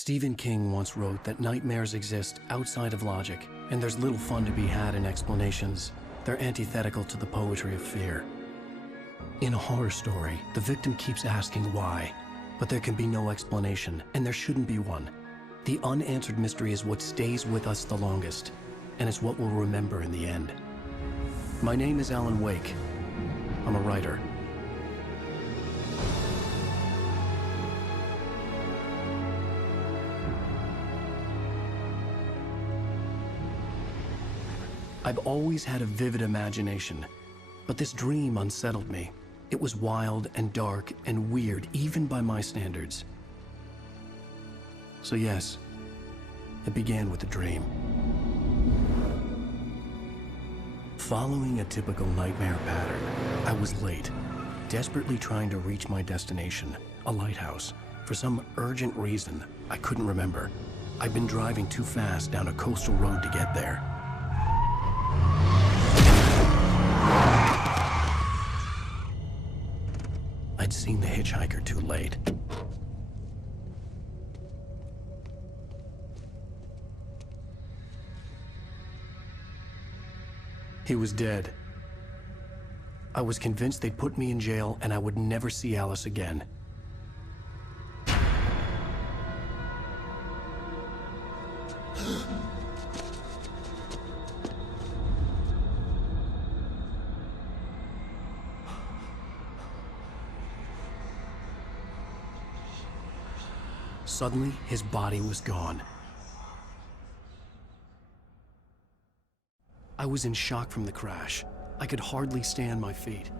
Stephen King once wrote that nightmares exist outside of logic, and there's little fun to be had in explanations. They're antithetical to the poetry of fear. In a horror story, the victim keeps asking why, but there can be no explanation, and there shouldn't be one. The unanswered mystery is what stays with us the longest, and it's what we'll remember in the end. My name is Alan Wake. I'm a writer. I've always had a vivid imagination, but this dream unsettled me. It was wild and dark and weird, even by my standards. So yes, it began with a dream. Following a typical nightmare pattern, I was late, desperately trying to reach my destination, a lighthouse. For some urgent reason, I couldn't remember. I'd been driving too fast down a coastal road to get there. I'd seen the hitchhiker too late. He was dead. I was convinced they'd put me in jail and I would never see Alice again. Suddenly, his body was gone. I was in shock from the crash. I could hardly stay on my feet.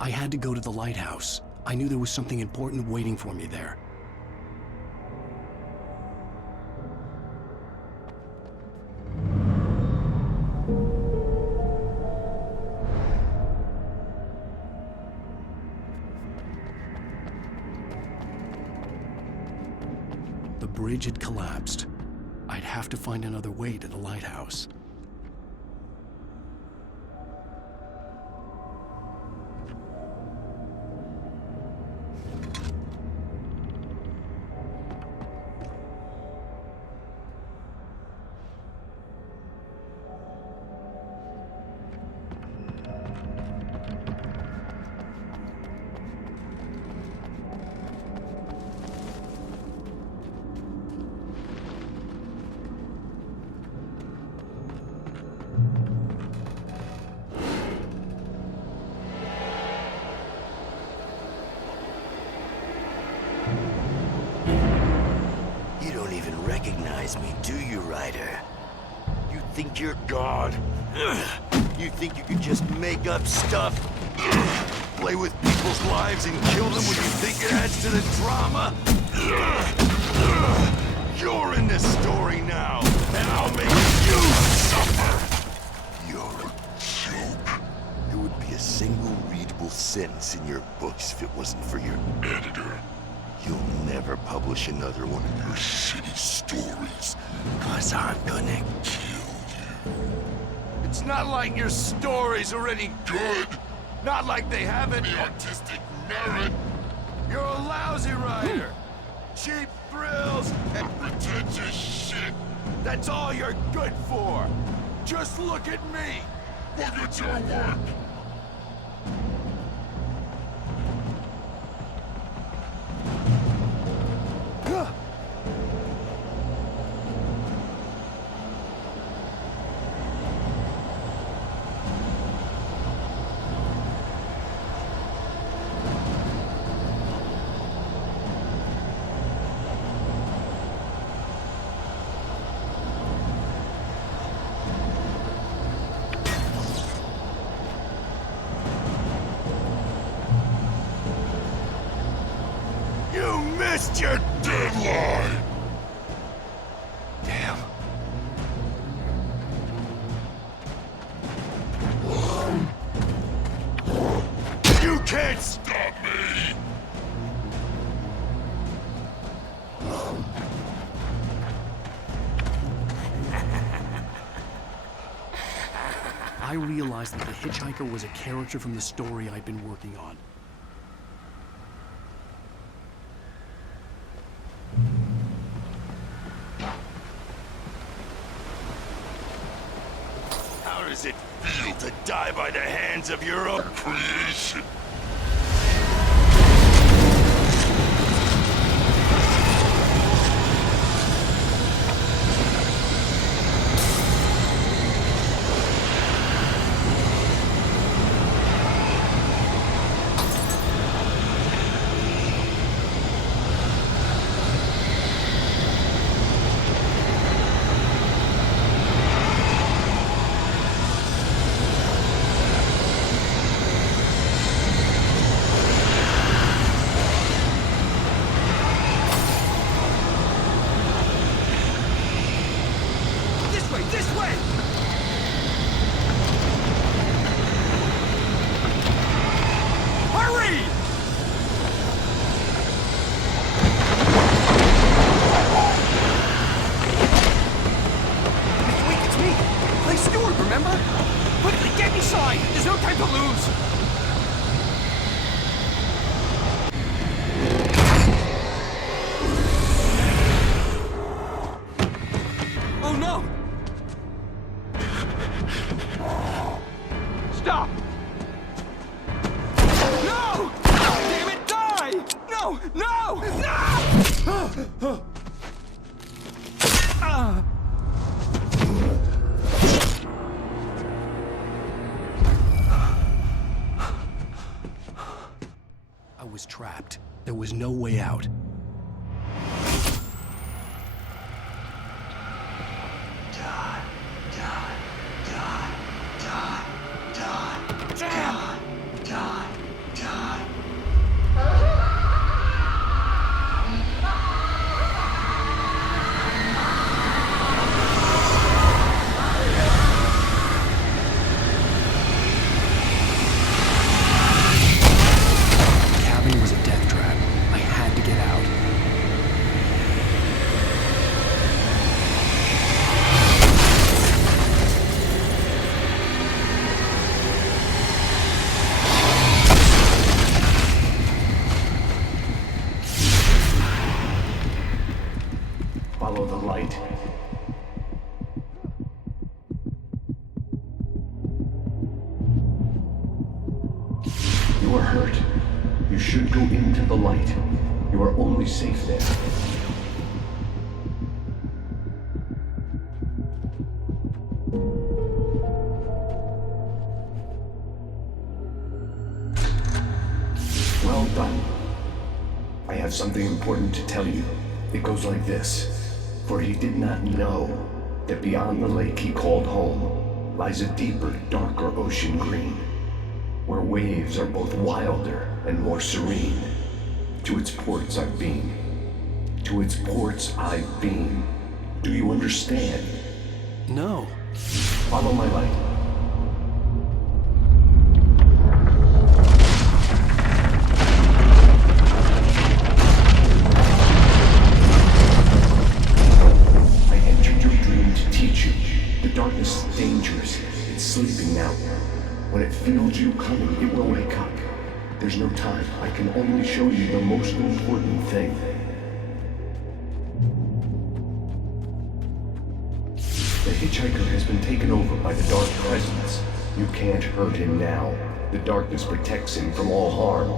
I had to go to the lighthouse. I knew there was something important waiting for me there. The bridge had collapsed. I'd have to find another way to the lighthouse. Recognize me, do you, Ryder? You think you're God? You think you can just make up stuff? Play with people's lives and kill them when you think it adds to the drama? You're in this story now, and I'll make you suffer! You're a joke. There would be a single readable sentence in your books if it wasn't for your editor. You'll never publish another one of your shitty stories, 'cause I'm gonna kill you. It's not like your stories are any good. Not like they have any artistic merit. You're a lousy writer. Cheap, thrills and pretentious shit. That's all you're good for. Just look at me. Look at your work. You missed your deadline! Damn. You can't stop me! I realized that the hitchhiker was a character from the story I'd been working on. How does it feel to die by the hands of your own creation? This way! Hurry! It's me! Play steward, remember? Quickly, get inside! There's no time to lose! Oh no! Stop! No! Damn it, die! No! No! No! I was trapped. There was no way out. Follow the light. You are hurt. You should go into the light. You are only safe there. Well done. I have something important to tell you. It goes like this. For he did not know that beyond the lake he called home lies a deeper, darker ocean green, where waves are both wilder and more serene. To its ports I've been. To its ports I've been. Do you understand? No. Follow my light. Darkness is dangerous. It's sleeping now. When it feels you coming, it will wake up. There's no time. I can only show you the most important thing. hitchhiker has been taken over by the Dark Presence. You can't hurt him now. The darkness protects him from all harm.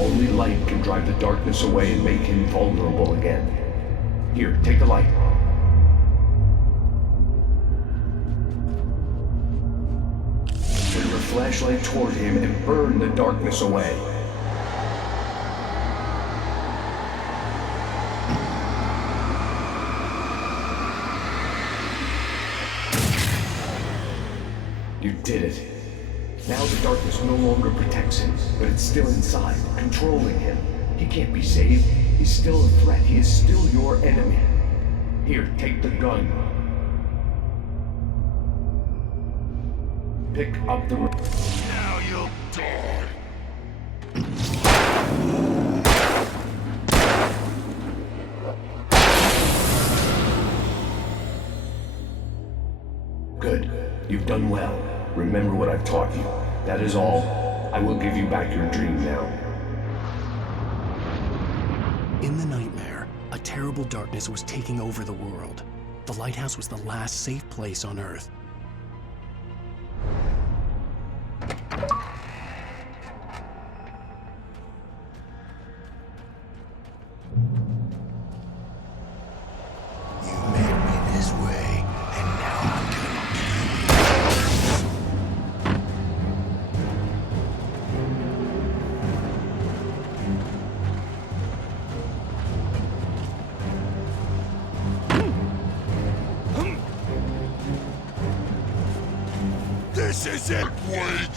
Only light can drive the darkness away and make him vulnerable again. Here, take the light. Turn your flashlight toward him and burn the darkness away. You did it. Now the darkness no longer protects him, but it's still inside, controlling him. He can't be saved. He's still a threat. He is still your enemy. Here, take the gun. Pick up the... Now you'll die. Good. You've done well. Remember what I've taught you. That is all. I will give you back your dream now. In the nightmare, a terrible darkness was taking over the world. The lighthouse was the last safe place on Earth. You made me this way, and now I'm gonna This isn't wait!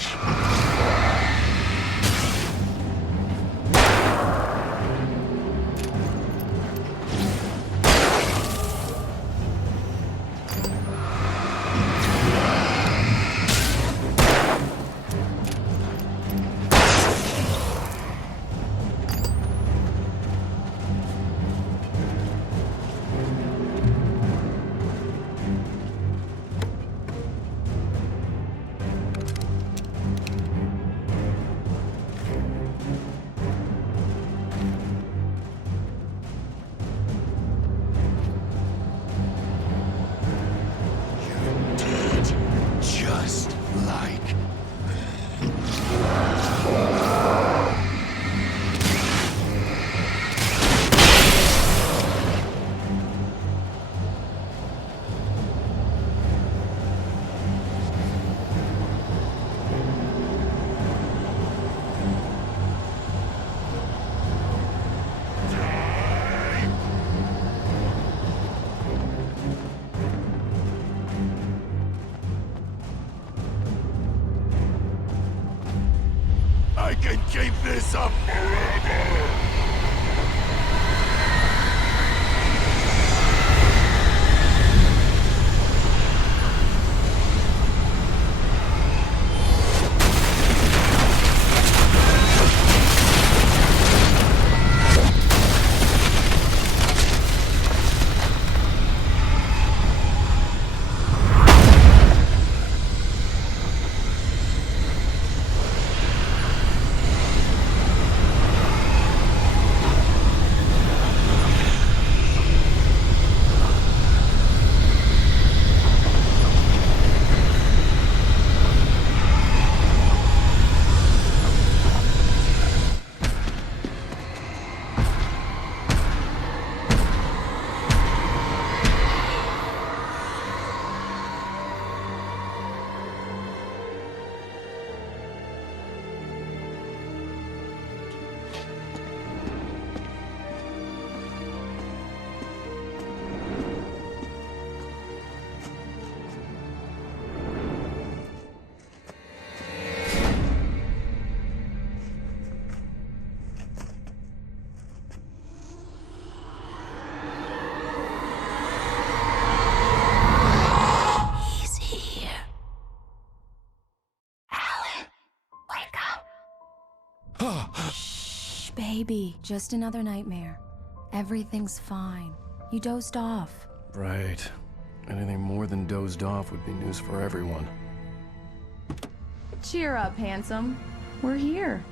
Just like I can keep this up forever! Shh, baby. Just another nightmare. Everything's fine. You dozed off. Right. Anything more than dozed off would be news for everyone. Cheer up, handsome. We're here.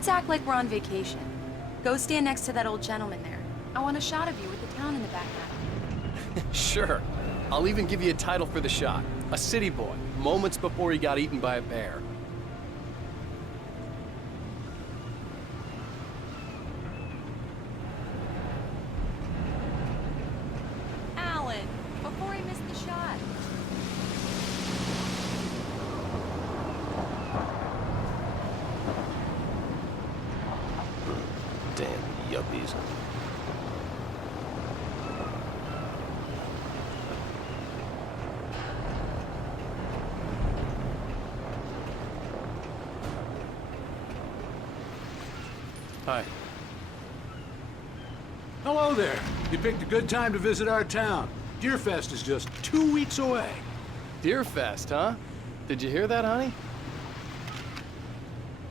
Let's act like we're on vacation. Go stand next to that old gentleman there. I want a shot of you with the town in the background. Sure. I'll even give you a title for the shot. A city boy, moments before he got eaten by a bear. Alan, before he missed the shot. Damn yuppies. Hi. Hello there. You picked a good time to visit our town. Deerfest is just 2 weeks away. Deerfest, huh? Did you hear that, honey?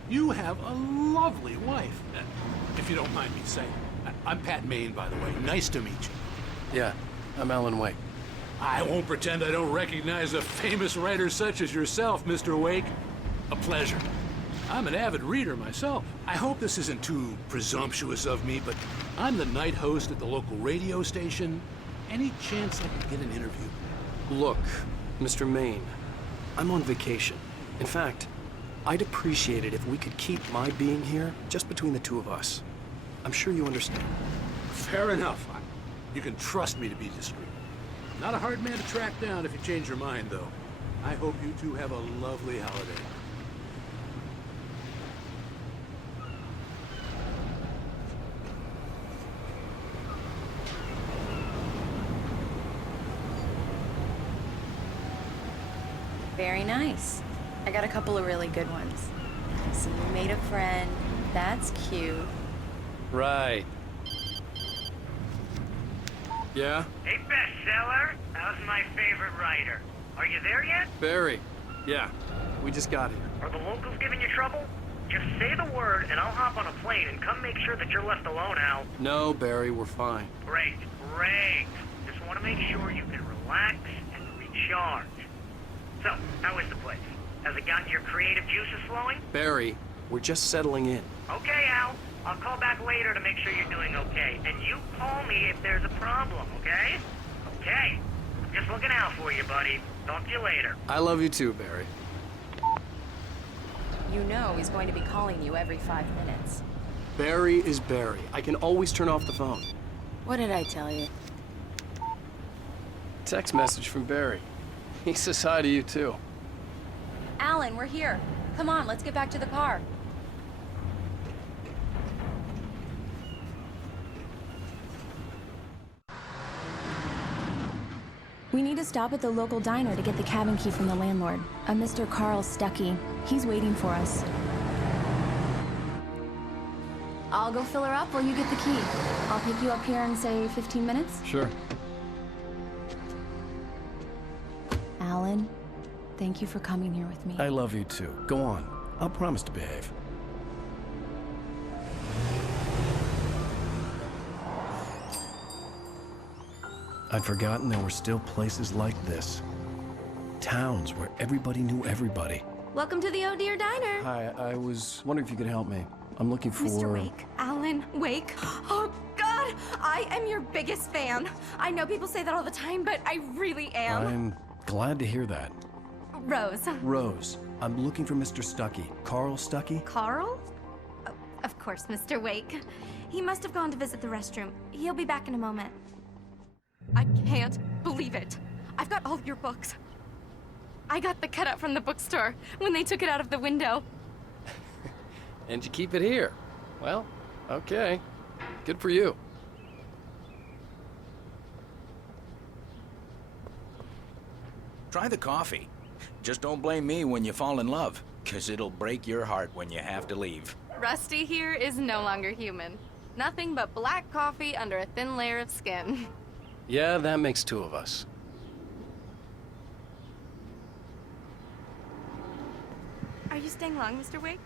You have a lovely wife, if you don't mind me saying. I'm Pat Maine, by the way. Nice to meet you. Yeah, I'm Alan Wake. I won't pretend I don't recognize a famous writer such as yourself, Mr. Wake. A pleasure. I'm an avid reader myself. I hope this isn't too presumptuous of me, but I'm the night host at the local radio station. Any chance I could get an interview? Look, Mr. Maine, I'm on vacation. In fact, I'd appreciate it if we could keep my being here just between the two of us. I'm sure you understand. Fair enough. You can trust me to be discreet. Not a hard man to track down if you change your mind, though. I hope you two have a lovely holiday. Very nice. I got a couple of really good ones. So you made a friend. That's cute. Right. Yeah? Hey, bestseller. How's my favorite writer? Are you there yet? Barry. Yeah, we just got here. Are the locals giving you trouble? Just say the word and I'll hop on a plane and come make sure that you're left alone, Al. No, Barry, we're fine. Great, great. Just want to make sure you can relax and recharge. So, how is the place? Has it gotten your creative juices flowing? Barry, we're just settling in. Okay, Al. I'll call back later to make sure you're doing okay. And you call me if there's a problem, okay? Okay. Just looking out for you, buddy. Talk to you later. I love you too, Barry. You know he's going to be calling you every 5 minutes. Barry is Barry. I can always turn off the phone. What did I tell you? Text message from Barry. He says hi to you too. Alan, we're here. Come on, let's get back to the car. We need to stop at the local diner to get the cabin key from the landlord, a Mr. Carl Stuckey. He's waiting for us. I'll go fill her up while you get the key. I'll pick you up here in, say, 15 minutes? Sure. Alan, thank you for coming here with me. I love you too. Go on. I'll promise to behave. I'd forgotten there were still places like this. Towns where everybody knew everybody. Welcome to the Oh Dear Diner. Hi, I was wondering if you could help me. I'm looking for... Mr. Wake. Alan Wake. Oh, God! I am your biggest fan. I know people say that all the time, but I really am. I'm glad to hear that. Rose. Rose, I'm looking for Mr. Stuckey. Carl Stuckey? Carl? Oh, of course, Mr. Wake. He must have gone to visit the restroom. He'll be back in a moment. I can't believe it. I've got all of your books. I got the cutout from the bookstore when they took it out of the window. And you keep it here. Well, okay. Good for you. Try the coffee. Just don't blame me when you fall in love, 'cause it'll break your heart when you have to leave. Rusty here is no longer human. Nothing but black coffee under a thin layer of skin. Yeah, that makes two of us. Are you staying long, Mr. Wake?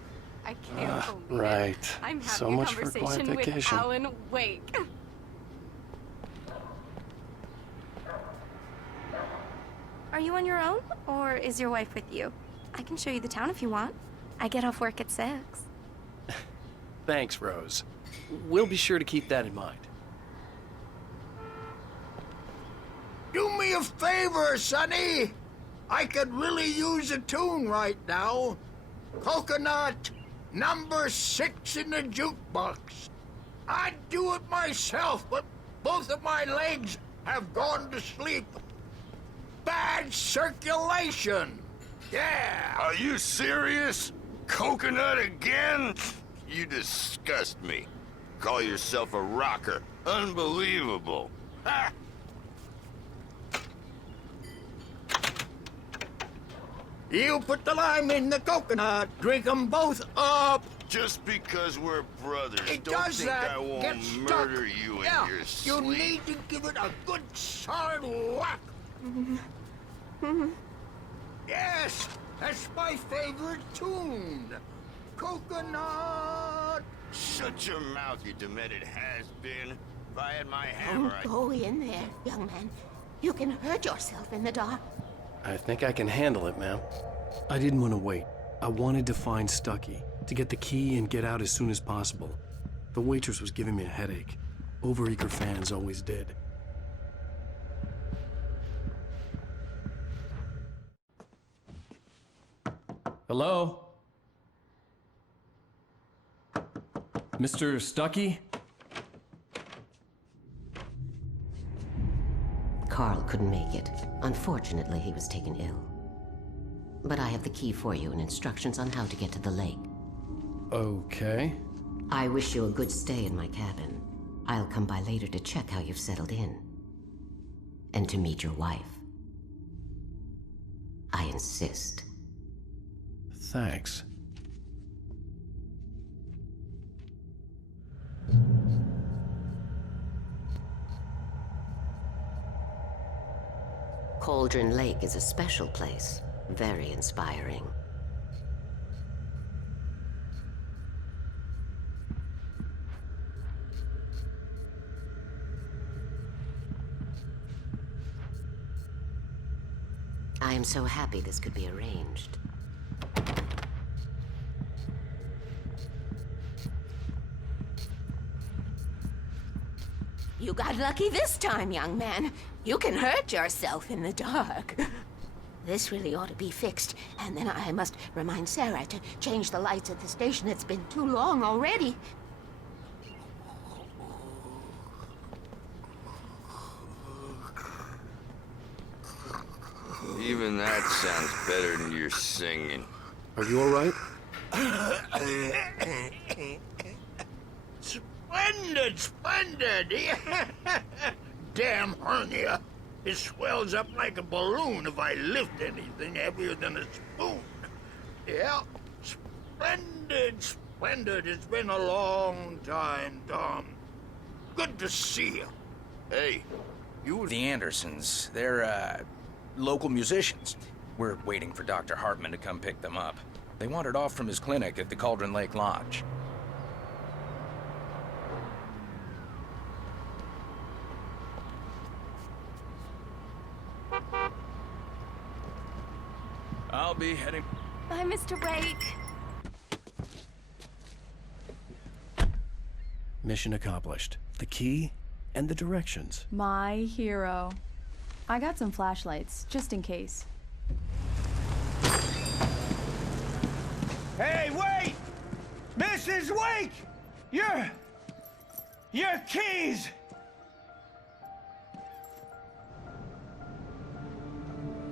I can't believe it. Right. I'm having So a much for quiet conversation with vacation. Alan Wake. Are you on your own, or is your wife with you? I can show you the town if you want. I get off work at 6. Thanks, Rose. We'll be sure to keep that in mind. Do me a favor, Sonny. I could really use a tune right now. Coconut, number 6 in the jukebox. I'd do it myself, but both of my legs have gone to sleep. Bad circulation. Yeah. Are you serious? Coconut again? You disgust me. Call yourself a rocker. Unbelievable. Ha! You put the lime in the coconut. Drink 'em both up. Just because we're brothers, It don't does think that. I won't Get stuck. murder you in Yeah, your sleep. you need to give it a good solid whack. Yes, that's my favorite tune. Coconut. Shut your mouth, you demented has-been. If I had my hammer, Don't go in there, young man. You can hurt yourself in the dark. I think I can handle it, ma'am. I didn't want to wait. I wanted to find Stucky, to get the key and get out as soon as possible. The waitress was giving me a headache. Overeager fans always did. Hello? Mr. Stucky? Carl couldn't make it. Unfortunately, he was taken ill. But I have the key for you and instructions on how to get to the lake. Okay. I wish you a good stay in my cabin. I'll come by later to check how you've settled in. And to meet your wife. I insist. Thanks. Cauldron Lake is a special place. Very inspiring. I am so happy this could be arranged. You got lucky this time, young man. You can hurt yourself in the dark. This really ought to be fixed, and then I must remind Sarah to change the lights at the station. It's been too long already. Even that sounds better than your singing. Are you all right? Splendid, splendid. Damn hernia. It swells up like a balloon if I lift anything heavier than a spoon. Yeah, splendid, splendid. It's been a long time, Tom. Good to see you. Hey, you were the Andersons. They're, local musicians. We're waiting for Dr. Hartman to come pick them up. They wandered off from his clinic at the Cauldron Lake Lodge. I'll be heading... Bye, Mr. Wake. Mission accomplished. The key and the directions. My hero. I got some flashlights, just in case. Hey, wait! Mrs. Wake! Your keys!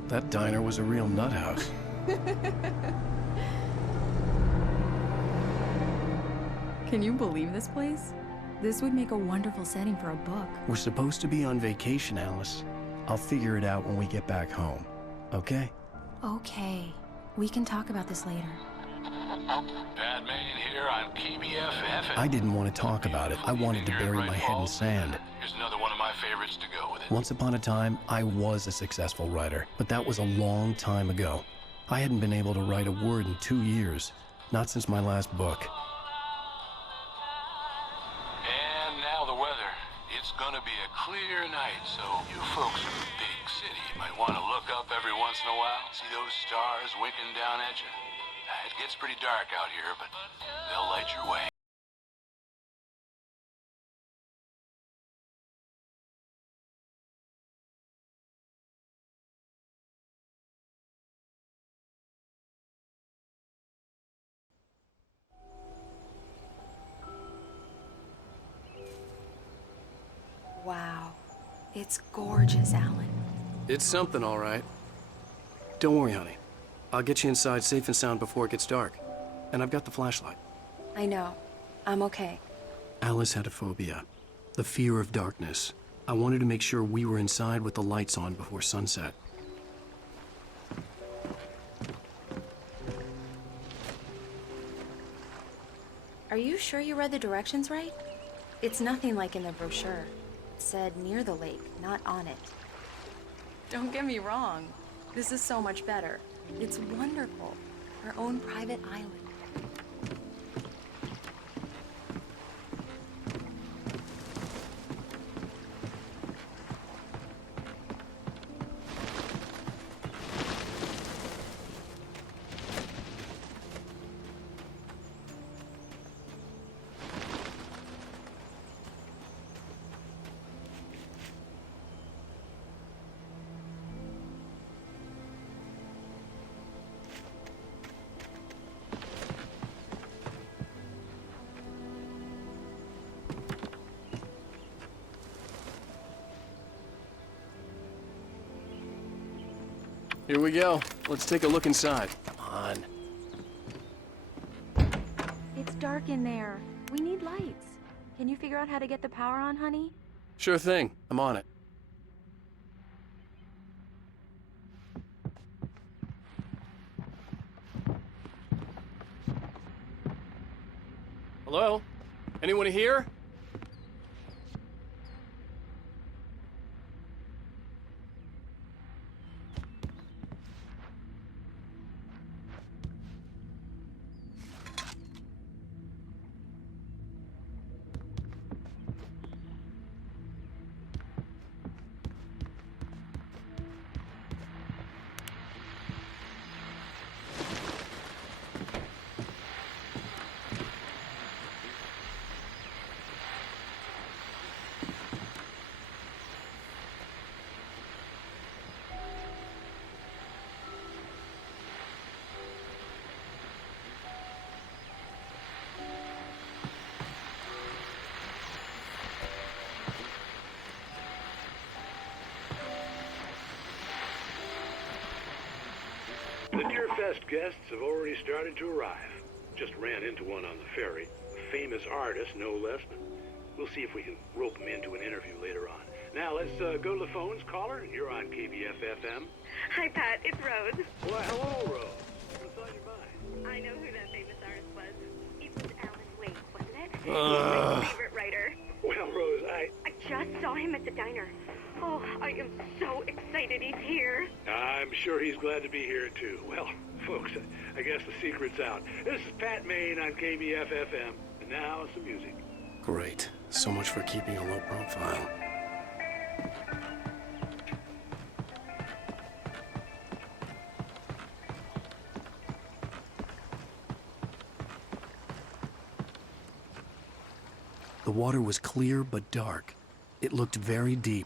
That diner was a real nut house. Can you believe this place? This would make a wonderful setting for a book. We're supposed to be on vacation, Alice. I'll figure it out when we get back home. Okay? Okay. We can talk about this later. Batman here on KBFF. I didn't want to talk about it. I wanted to bury my head in sand. Here's another one of my favorites to go with it. Once upon a time, I was a successful writer, but that was a long time ago. I hadn't been able to write a word in 2 years, not since my last book. And now the weather. It's gonna be a clear night, so you folks in the big city might want to look up every once in a while, see those stars winking down at you. It gets pretty dark out here, but they'll light your way. Wow. It's gorgeous, Alan. It's something, all right. Don't worry, honey. I'll get you inside safe and sound before it gets dark. And I've got the flashlight. I know. I'm okay. Alice had a phobia. The fear of darkness. I wanted to make sure we were inside with the lights on before sunset. Are you sure you read the directions right? It's nothing like in the brochure. It said near the lake, not on it. Don't get me wrong. This is so much better. It's wonderful. Our own private island. Here we go. Let's take a look inside. Come on. It's dark in there. We need lights. Can you figure out how to get the power on, honey? Sure thing. I'm on it. Hello? Anyone here? The Deer Fest guests have already started to arrive. Just ran into one on the ferry. A famous artist, no less, but we'll see if we can rope him into an interview later on. Now, let's go to the phones. Caller, you're on KBF-FM. Hi, Pat. It's Rose. Well, hello, Rose. What's on your mind? I know who that famous artist was. It was Alan Wake, wasn't it? He's my favorite writer. Well, Rose, I just saw him at the diner. Oh, I am so excited he's here. I'm sure he's glad to be here, too. Well, folks, I guess the secret's out. This is Pat Maine on KBF-FM. And now, some music. Great. So much for keeping a low profile. The water was clear but dark. It looked very deep.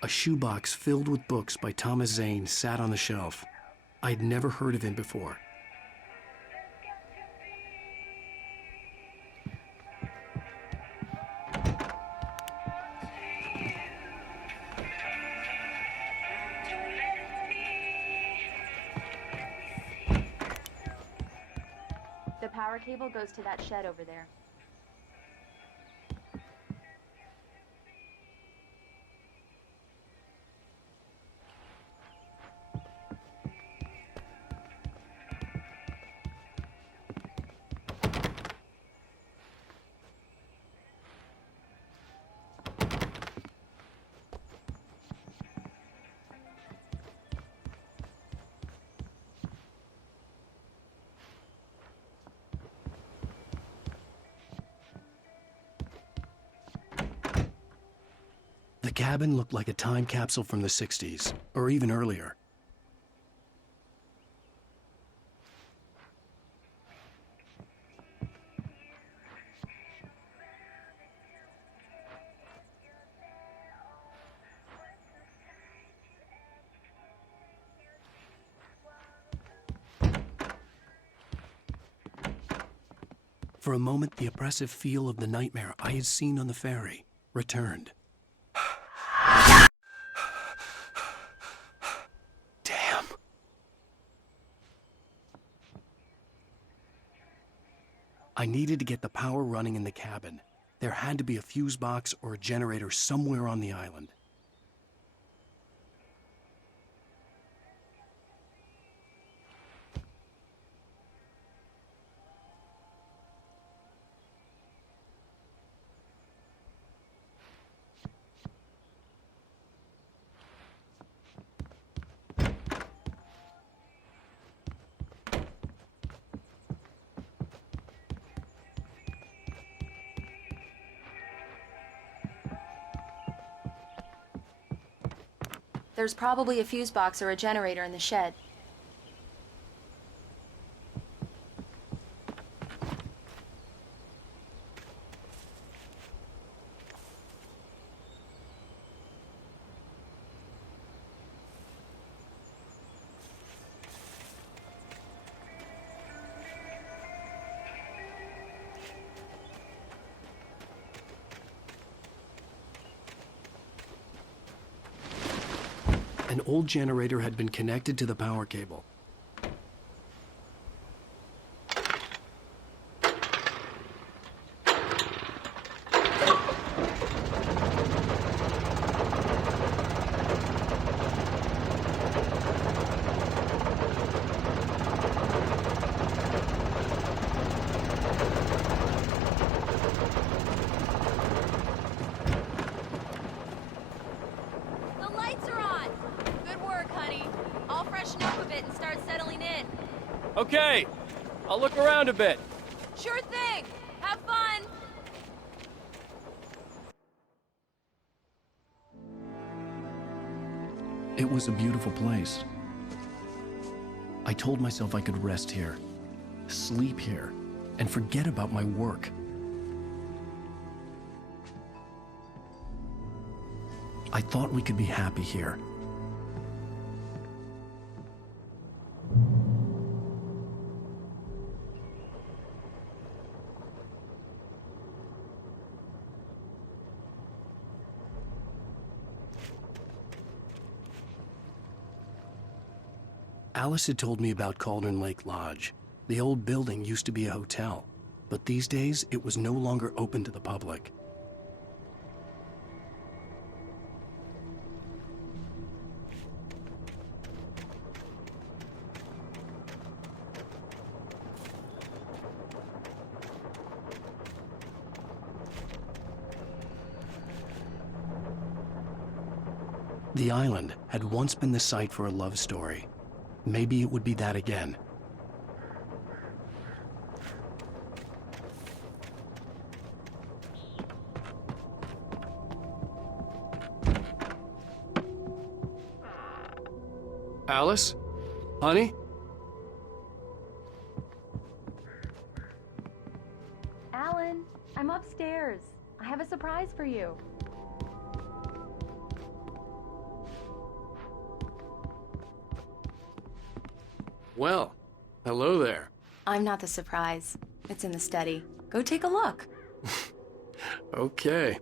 A shoebox filled with books by Thomas Zane sat on the shelf. I'd never heard of him before. The power cable goes to that shed over there. cabin looked like a time capsule from the 60s, or even earlier. For a moment, the oppressive feel of the nightmare I had seen on the ferry returned. Damn. I needed to get the power running in the cabin. There had to be a fuse box or a generator somewhere on the island. There's probably a fuse box or a generator in the shed. An old generator had been connected to the power cable. The lights are on! Good work, honey. I'll freshen up a bit and start settling in. Okay, I'll look around a bit. Sure thing! Have fun! It was a beautiful place. I told myself I could rest here, sleep here, and forget about my work. I thought we could be happy here. Alice had told me about Cauldron Lake Lodge. The old building used to be a hotel, but these days it was no longer open to the public. The island had once been the site for a love story. Maybe it would be that again. Alice? Honey? Alan, I'm upstairs. I have a surprise for you. Well, hello there. I'm not the surprise. It's in the study. Go take a look. Okay.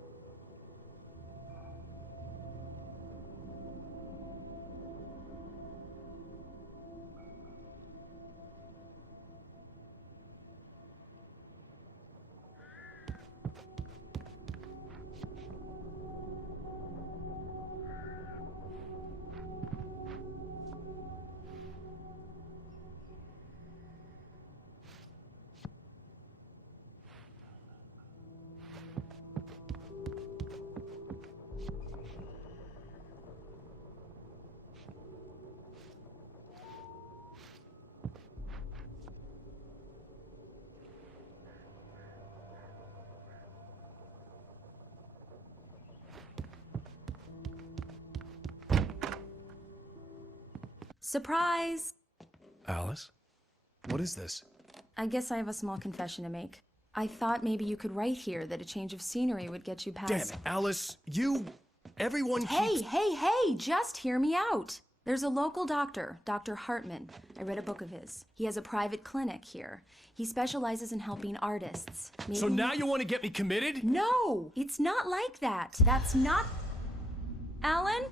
Surprise! Alice? What is this? I guess I have a small confession to make. I thought maybe you could write here that a change of scenery would get you past... Damn it, Alice! Everyone Hey, hey, just hear me out! There's a local doctor, Dr. Hartman. I read a book of his. He has a private clinic here. He specializes in helping artists. So now you want to get me committed? No! It's not like that. That's not... Alan?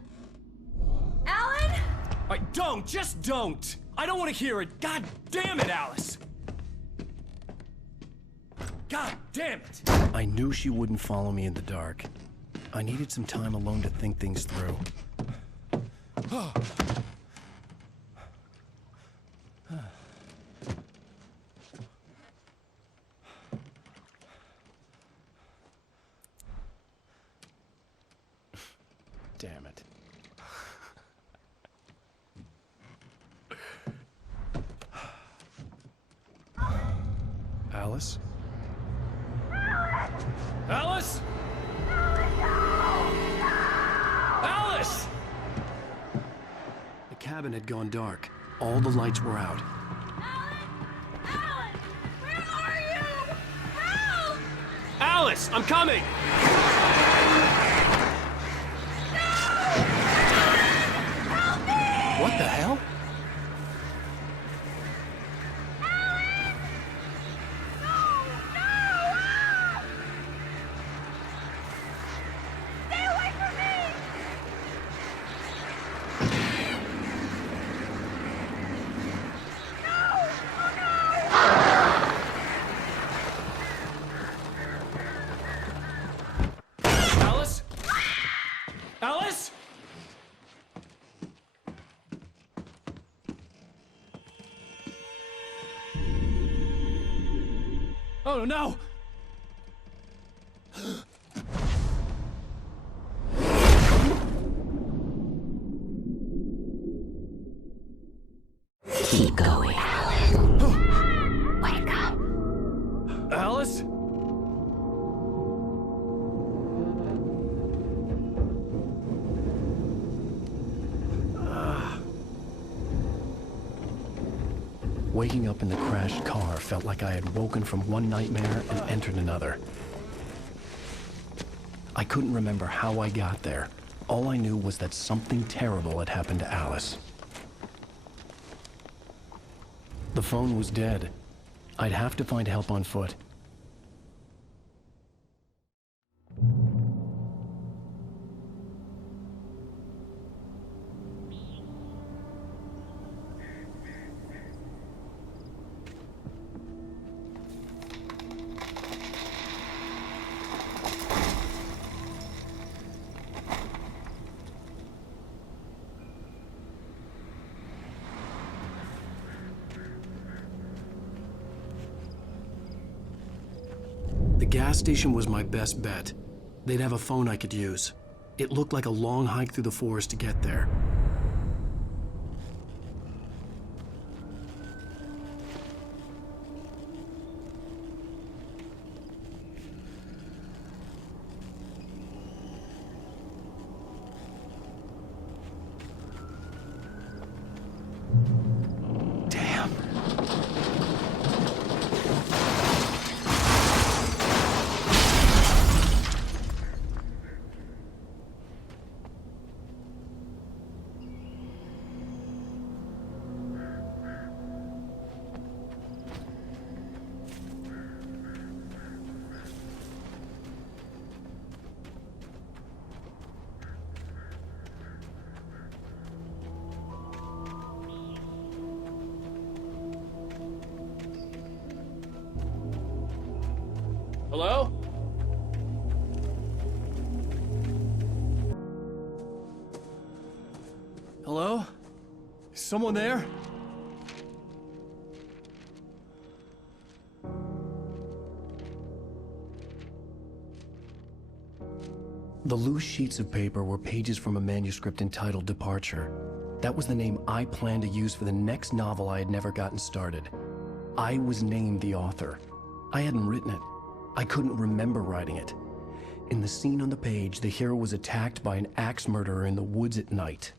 Alan? Just don't! I don't want to hear it. God damn it, Alice! God damn it! I knew she wouldn't follow me in the dark. I needed some time alone to think things through. Damn it. Alice? Alice? Alice! The cabin had gone dark. All the lights were out. Alice, I'm coming! What the hell? Alice? Alice? Oh no! Keep going, Alan. Wake up. Alice? Waking up in the crashed car felt like I had woken from one nightmare and entered another. I couldn't remember how I got there. All I knew was that something terrible had happened to Alice. The phone was dead. I'd have to find help on foot. The gas station was my best bet. They'd have a phone I could use. It looked like a long hike through the forest to get there. Hello? Hello? Is someone there? The loose sheets of paper were pages from a manuscript entitled Departure. That was the name I planned to use for the next novel I had never gotten started. I was named the author. I hadn't written it. I couldn't remember writing it. In the scene on the page, the hero was attacked by an axe murderer in the woods at night.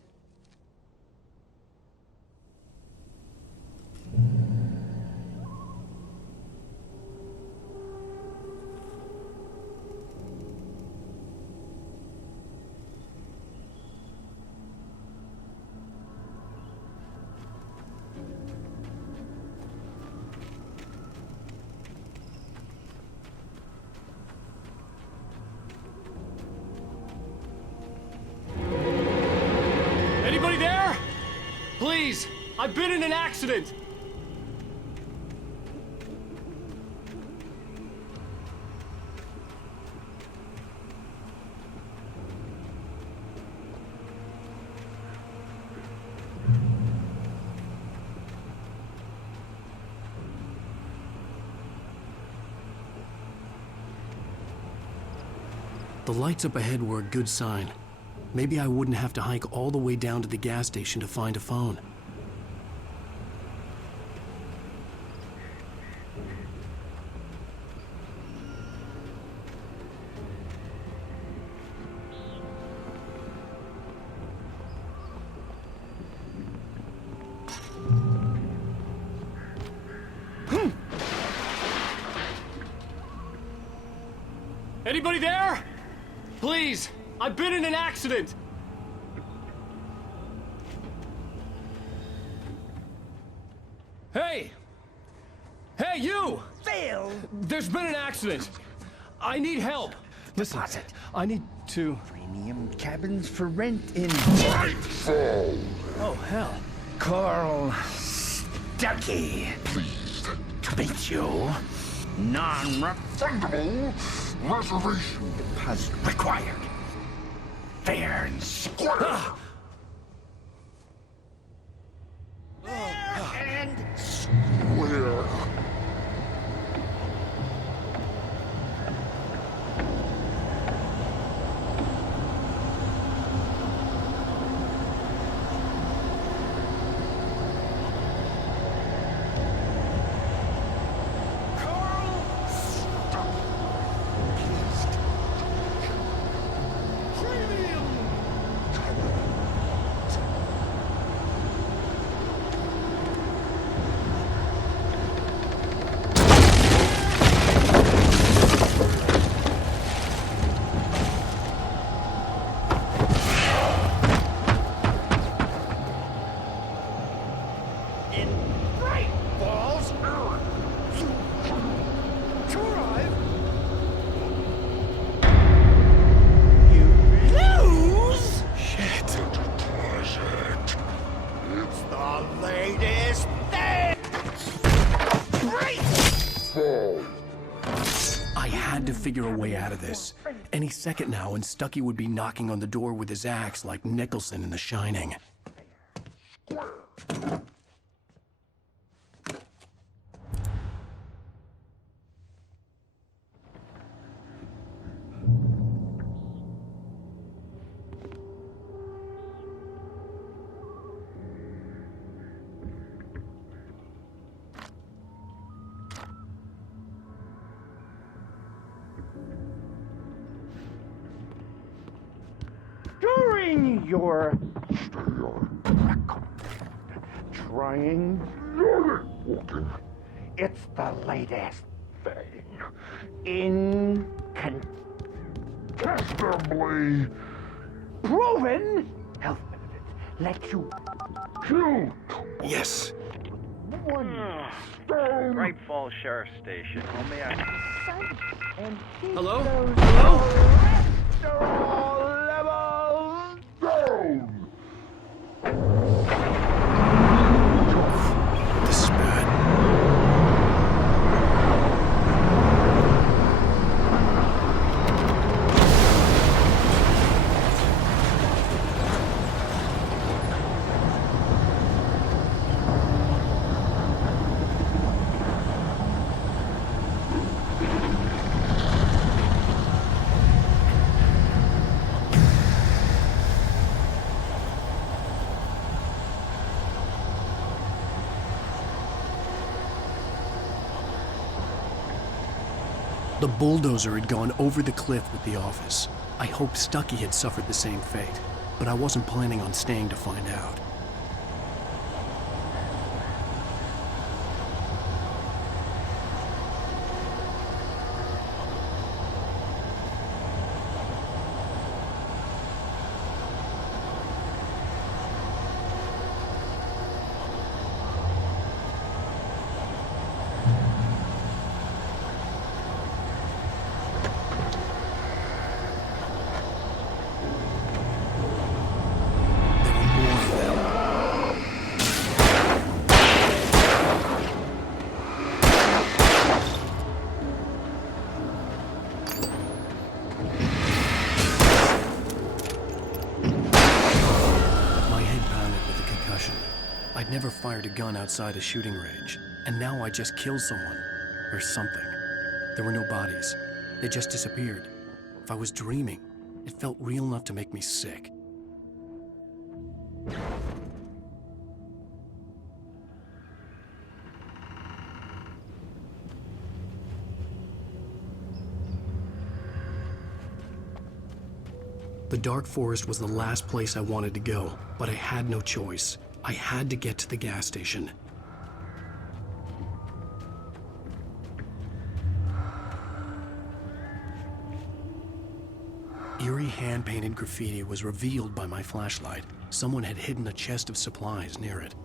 I've been in an accident! The lights up ahead were a good sign. Maybe I wouldn't have to hike all the way down to the gas station to find a phone. Anybody there? Please, I've been in an accident! Hey! Hey, you! Phil! There's been an accident. I need help. Listen, I need to... Premium cabins for rent in... Nightfall! Oh, hell. Carl Stuckey. Pleased To meet you. Non-refundable reservation deposit required. Fair and square. Fair and square. I had to figure a way out of this. Any second now, and Stuckey would be knocking on the door with his axe like Nicholson in The Shining. During your trying walking, it's the latest thing. Incontestably proven health benefits let you shoot. Yes. One stone. Bright Falls Sheriff Station. How may I... Hello? This is bad. The bulldozer had gone over the cliff with the office. I hoped Stuckey had suffered the same fate, but I wasn't planning on staying to find out. There were more of them. fired a gun outside a shooting range, and now I just killed someone. Or something. There were no bodies. They just disappeared. If I was dreaming, it felt real enough to make me sick. The dark forest was the last place I wanted to go, but I had no choice. I had to get to the gas station. Eerie hand-painted graffiti was revealed by my flashlight. Someone had hidden a chest of supplies near it.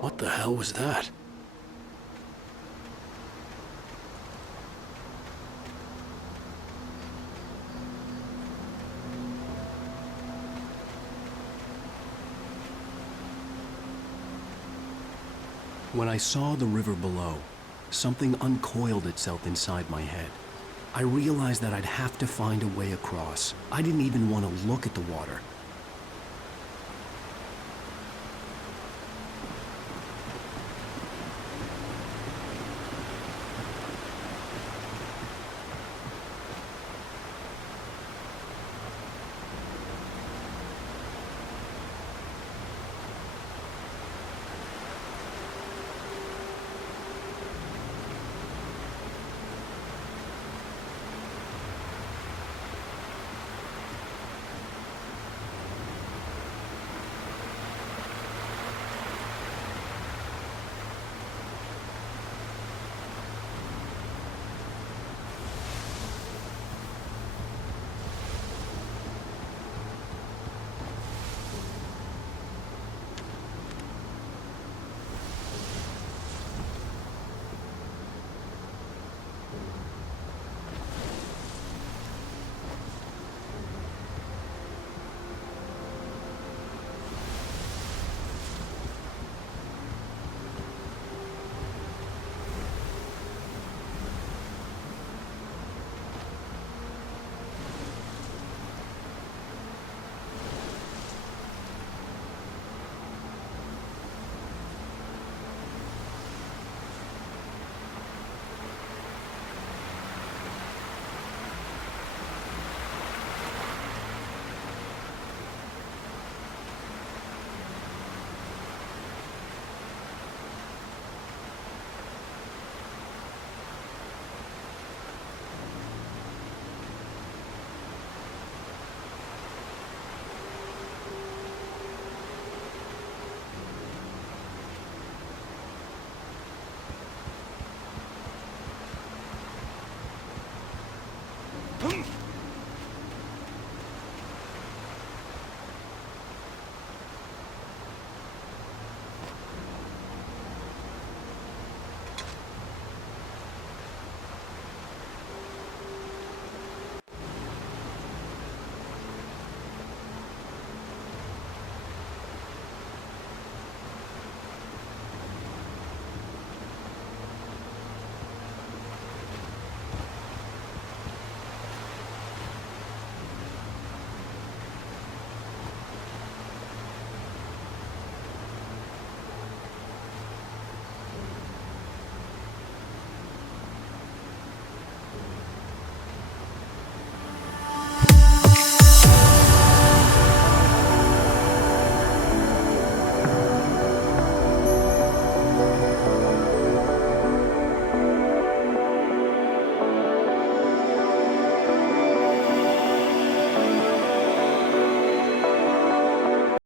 What the hell was that? When I saw the river below, something uncoiled itself inside my head. I realized that I'd have to find a way across. I didn't even want to look at the water.